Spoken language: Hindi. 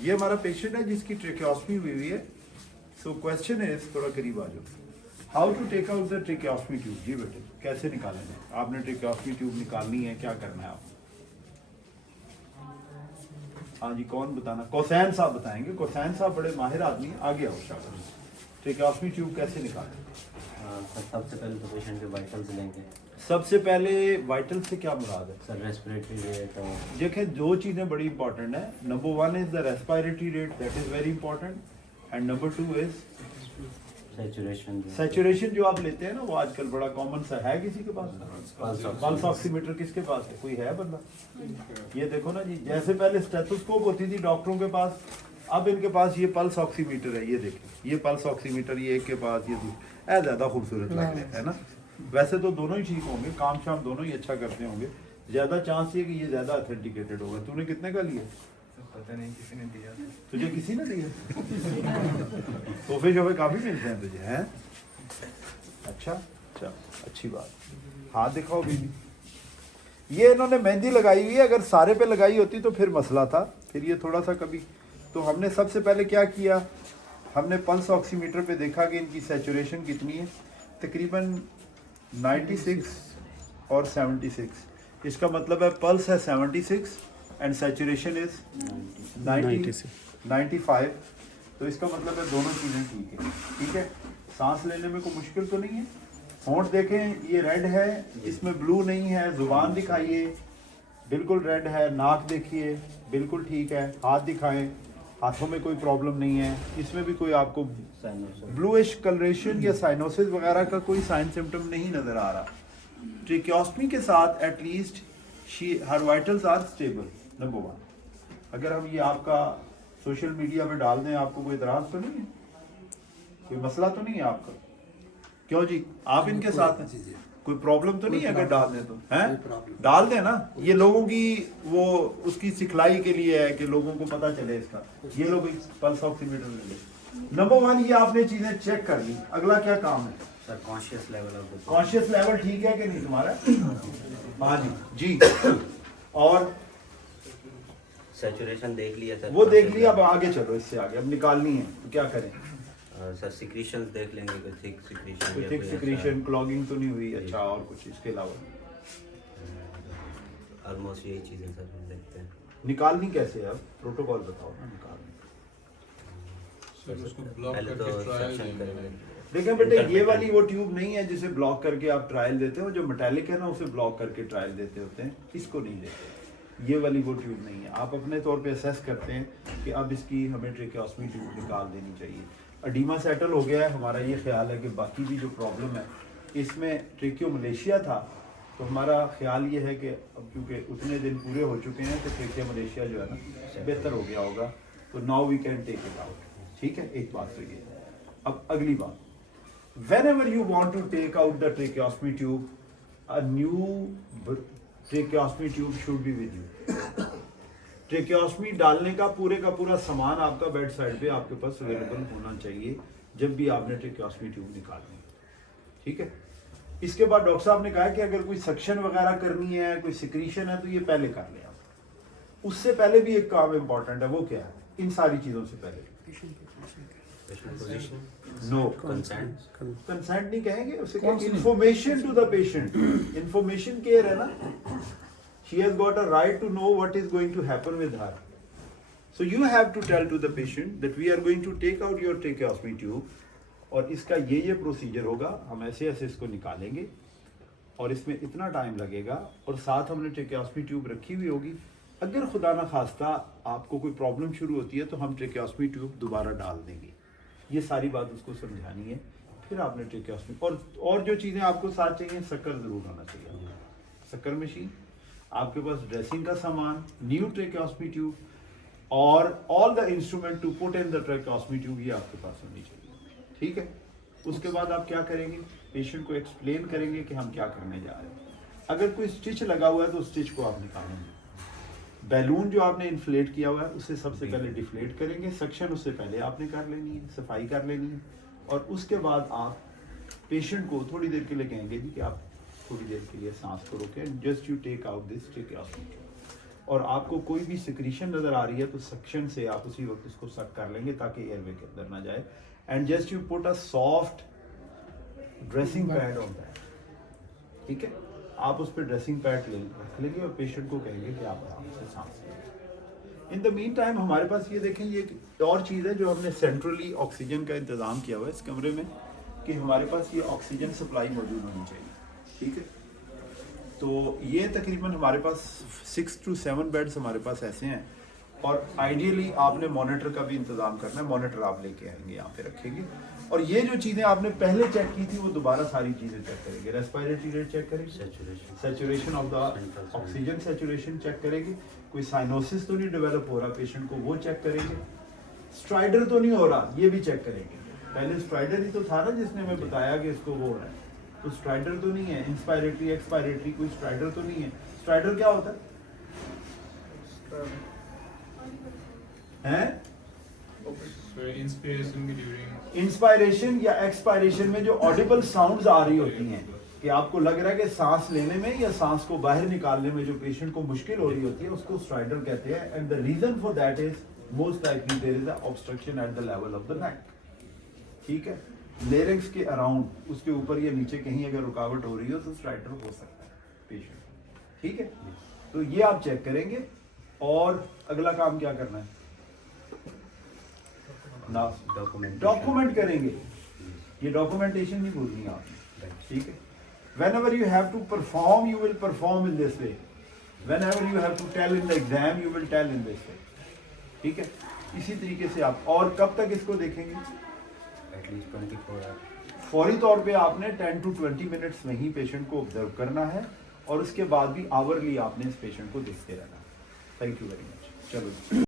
ये हमारा पेशेंट है जिसकी ट्रेकियोस्टमी हुई हुई है। सो क्वेश्चन इज, थोड़ा करीब आ जाओ, how to take out the tracheostomy tube. जी बेटे, कैसे निकालेंगे? आपने ट्रेकियोस्टमी ट्यूब निकालनी है, क्या करना है आप? हाँ जी, कौन बताना? कौसैन साहब बताएंगे। कौसैन साहब बड़े माहिर आदमी हैं, आगे आओ शाबाश। ट्रेकियोस्टमी ट्यूब कैसे निकालें? सर सबसे पहले तो पेशेंट के वाइटल्स लेंगे। सबसे पहले वाइटल से क्या मुराद है? सर रेस्पिरेटरी रेट और देखिए, दो चीज़ें बड़ी इंपॉर्टेंट है। Number one is the respiratory rate, that is very important, and number two is saturation. Saturation जो आप लेते हैं ना, वो आजकल बड़ा कॉमन सा है। किसी के पास पल्स ऑक्सीमीटर किसके पास है? कोई है बंदा? ये देखो ना जी, जैसे पहले स्टेथोस्कोप होती थी डॉक्टरों के पास, अब इनके पास ये पल्स ऑक्सीमीटर है। ये देखिए, ये पल्स ऑक्सीमीटर, ये एक के पास, ये दूसरा, ज़्यादा खूबसूरत लग रहे है ना। वैसे तो दोनों ही ठीक होंगे, काम शाम दोनों ही अच्छा करते होंगे। ज़्यादा चांस ये कि ये ज़्यादा ऑथेंटिकेटेड होगा। तूने कितने का लिया? पता नहीं, किसी ने दिया। तुझे किसी ने दिया? सोफे शोफे काफ़ी मिलते हैं तुझे, हैं? अच्छा अच्छा, अच्छी बात। हाथ दिखाओ बीबी। ये इन्होंने मेहंदी लगाई हुई है, अगर सारे पे लगाई होती तो फिर मसला था, फिर ये थोड़ा सा कभी। तो हमने सबसे पहले क्या किया, हमने पल्स ऑक्सीमीटर पे देखा कि इनकी सैचुरेशन कितनी है। तकरीबन 96 और 76। इसका मतलब है पल्स है 76 एंड सैचुरेशन इज 95। तो इसका मतलब है दोनों चीज़ें ठीक है। ठीक है, सांस लेने में कोई मुश्किल तो नहीं है। होंठ देखें, ये रेड है, इसमें ब्लू नहीं है। जुबान दिखाइए, बिल्कुल रेड है। नाक देखिए, बिल्कुल ठीक है। हाथ दिखाएं, हाथों में कोई प्रॉब्लम नहीं है। इसमें भी कोई आपको ब्लूइश कलरेशन या साइनोसिस वगैरह का कोई साइन सिम्टम नहीं नजर आ रहा। ट्रेकियोस्टमी के साथ at least her vitals are stable, number one. अगर हम ये आपका सोशल मीडिया पे डाल दें, आपको कोई इतराज तो नहीं है? कोई मसला तो नहीं है आपका? क्यों जी, आप इनके साथ हैं, कोई प्रॉब्लम तो नहीं है? अगर डाल दें तो हैं, डाल दें ना। ये लोगों की वो उसकी सिखलाई के लिए है कि लोगों को पता चले इसका। ये लोग पल्स ऑक्सीमीटर ले लें। नंबर वन, ये आपने चीजें चेक कर ली। अगला क्या काम है? Sir conscious level of the conscious level ठीक है कि नहीं तुम्हारा? हाँ जी जी। और सैचुरेशन देख लिया सर। वो देख लिया, अब आगे चलो, इससे आगे अब निकालनी है तो क्या करें? सर सिक्रीशंस देख लेंगे, कोई थिक सिक्रीशन कोई थिक सिक्रीशन, क्लॉगिंग तो नहीं हुई? अच्छा, और कुछ इसके अलावा? ऑलमोस्ट यही चीज़ें सर हम देखते हैं। निकालनी कैसे है? अब प्रोटोकॉल बताओ ना निकालने। सर उसको ब्लॉक पहले तो करके ट्रायल सेक्शन करेंगे। देखें बेटे, ये वाली वो ट्यूब नहीं है जिसे ब्लॉक करके आप ट्रायल देते हो। जो मेटालिक है ना, उसे ब्लॉक करके ट्रायल देते होते हैं, इसको नहीं देते। ये वाली वो ट्यूब नहीं है। आप अपने तौर पे असेस करते हैं कि अब इसकी हमें ट्रेकियोस्टमी ट्यूब निकाल देनी चाहिए। अडीमा सेटल हो गया है, हमारा ये ख्याल है कि बाकी भी जो प्रॉब्लम है इसमें ट्रेकियोमलेशिया था, तो हमारा ख्याल ये है कि अब क्योंकि उतने दिन पूरे हो चुके हैं तो ट्रेकियोमलेशिया जो है ना बेहतर हो गया होगा। तो now we can take it out. ठीक है, एक बात तो ये है। अब अगली बात, whenever you want to take out the tracheostomy tube, a new tracheostomy tube should be with you. Tracheostomy डालने का पूरा सामान आपका बेड साइड पे आपके पास अवेलेबल होना चाहिए जब भी आपने ट्रेकियोस्टमी ट्यूब निकालनी है। ठीक है, इसके बाद डॉक्टर साहब ने कहा कि अगर कोई सक्शन वगैरह करनी है, कोई सिक्रीशन है, तो ये पहले कर ले आप। उससे पहले भी एक काम इंपॉर्टेंट है, वो क्या है? इन सारी चीजों से पहले नो कंसेंट नहीं कहेंगे उसे, information to the patient. Information care है ना। She has got a right to know what is going to happen with her. So you have to tell to the patient that we are going to take out your tracheostomy tube, और इसका ये प्रोसीजर होगा, हम ऐसे ऐसे इसको निकालेंगे और इसमें इतना टाइम लगेगा, और साथ हमने ट्रेकियोस्टमी ट्यूब रखी हुई होगी। अगर खुदा ना खास्ता आपको कोई प्रॉब्लम शुरू होती है तो हम ट्रेकियोस्टमी ट्यूब दोबारा डाल देंगे। ये सारी बात उसको समझानी है, फिर आपने ट्रेकियोस्टमी। और जो चीज़ें आपको साथ चाहिए, शक्कर ज़रूर होना चाहिए। शक्कर मशीन, आपके पास ड्रेसिंग का सामान, न्यू ट्रेकियोस्टमी ट्यूब और all the instrument to put in the tracheostomy tube, ये आपके पास होनी चाहिए। ठीक है, उसके बाद आप क्या करेंगे? पेशेंट को एक्सप्लेन करेंगे कि हम क्या करने जा रहे हैं। अगर कोई स्टिच लगा हुआ है तो स्टिच को आप निकालेंगे। बैलून जो आपने इन्फ्लेट किया हुआ है उसे सबसे पहले डिफ्लेट करेंगे। सक्शन उससे पहले आपने कर लेनी है, सफाई कर लेनी है, और उसके बाद आप पेशेंट को थोड़ी देर के लिए कहेंगे जी कि आप थोड़ी देर के लिए सांस को रोकें, just you take out this tracheostomy. और आपको कोई भी सिक्रीशन नज़र आ रही है तो सक्शन से आप उसी वक्त उसको सक कर लेंगे ताकि एयरवे के अंदर ना जाए. And just you put a soft dressing pad on that. ठीक है, आप उस पर ड्रेसिंग पैड रख लेंगे और पेशेंट को कहेंगे कि आप आराम से सांस लें. इन द मीन टाइम हमारे पास ये देखें, ये एक और चीज़ है जो हमने सेंट्रली ऑक्सीजन का इंतज़ाम किया हुआ है इस कमरे में कि हमारे पास ये ऑक्सीजन सप्लाई मौजूद होनी चाहिए. ठीक है, तो ये तकरीबन हमारे पास 6 to 7 बेड्स हमारे पास ऐसे हैं. और आइडियली आपने मॉनिटर का भी इंतज़ाम करना है. मॉनिटर आप लेके आएंगे, यहाँ पे रखेंगे. और ये जो चीज़ें आपने पहले चेक की थी वो दोबारा सारी चीज़ें चेक करेंगे. रेस्पिरेटरी रेट चेक करेंगे, saturation of the oxygen saturation check करेंगे, कोई साइनोसिस तो नहीं डेवलप हो रहा पेशेंट को, वो चेक करेंगे. स्ट्राइडर तो नहीं हो रहा, ये भी चेक करेंगे. पहले स्ट्राइडर ही तो था ना जिसने हमें बताया कि इसको वो हो रहा है. तो स्ट्राइडर तो नहीं है. इंस्पायरेटरी एक्सपायरेटरी कोई स्ट्राइडर तो नहीं है. स्ट्राइडर क्या होता है? इंस्पायरेशन या एक्सपायरेशन में जो ऑडिबल साउंड्स आ रही होती हैं कि आपको लग रहा है कि सांस लेने में या सांस को बाहर निकालने में जो पेशेंट को मुश्किल हो रही होती है उसको स्ट्राइडर कहते हैं. And the reason for that is most likely there is a obstruction at the level of the neck. ठीक है, लेरिक्स के अराउंड उसके ऊपर या नीचे कहीं अगर रुकावट हो रही हो तो स्ट्राइडर हो सकता है पेशेंट. ठीक है, तो ये आप चेक करेंगे. और अगला काम क्या करना है? डॉक्यूमेंट करेंगे. ये डॉक्यूमेंटेशन नहीं भूलनी आपने. ठीक है, whenever you have to perform you will perform in this way. Whenever you have to tell in the exam you will tell in this way. ठीक है, इसी तरीके से आप. और कब तक इसको देखेंगे? At least 24 hour. फौरी तौर पे आपने 10 to 20 मिनट्स में ही पेशेंट को ऑब्जर्व करना है और उसके बाद भी आवरली आपने इस पेशेंट को देखते रहना. Thank you very much. चलो.